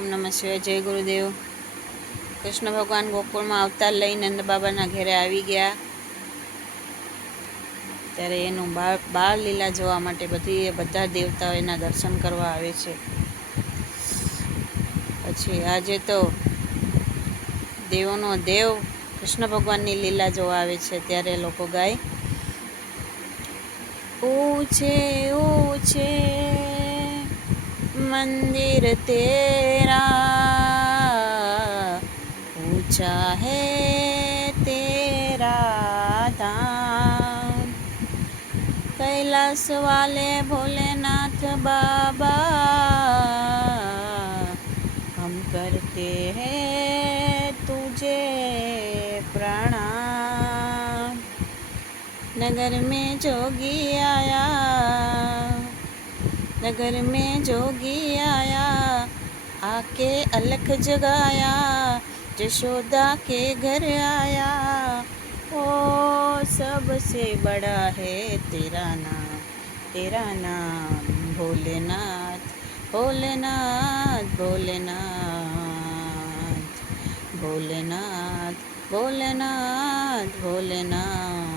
ઓમ નમઃ શિવાય. જય ગુરુદેવ. કૃષ્ણ ભગવાન ગોકુળમાં અવતાર લઈ નંદ બાબાના ઘરે આવી ગયા ત્યારે એનું બાળ લીલા જોવા માટે બધા દેવતાઓ એના દર્શન કરવા આવે છે. પછી આજે તો દેવોનો દેવ કૃષ્ણ ભગવાનની લીલા જોવા આવે છે ત્યારે લોકો ગાય, ऊंचे ऊंचे मंदिर तेरा, ऊंचा है तेरा धाम, कैलाश वाले भोलेनाथ बाबा हम करते हैं तुझे प्रणाम. नगर में जोगी आया, नगर में जोगी आया, आके अलख जगाया, जशोदा के घर आया. ओ सबसे बड़ा है तेरा नाम भोलेनाथ, भोलेनाथ, भोलेनाथ, भोलेनाथ, भोलेनाथ, भोलेनाथ.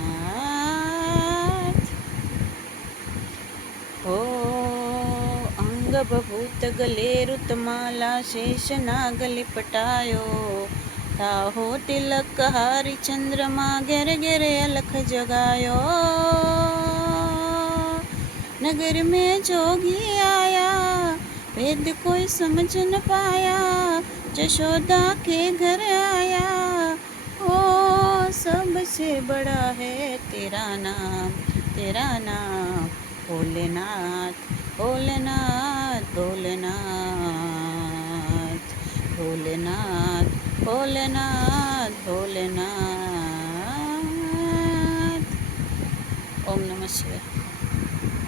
ओ अंग बभूत गले रुतमाला, शेष नाग लिपटायो, ताहो तिलक हारी चंद्रमा, घेरे घेरे अलख जगायो. नगर में जोगी आया, वेद कोई समझ न पाया, जशोदा के घर आया. ओ सबसे बड़ा है तेरा नाम भोलेनाथ, भोलेनाथ, भोलेनाथ, भोलेनाथ, भोलेनाथ, भोलेनाथ. ओम नमः शिवाय.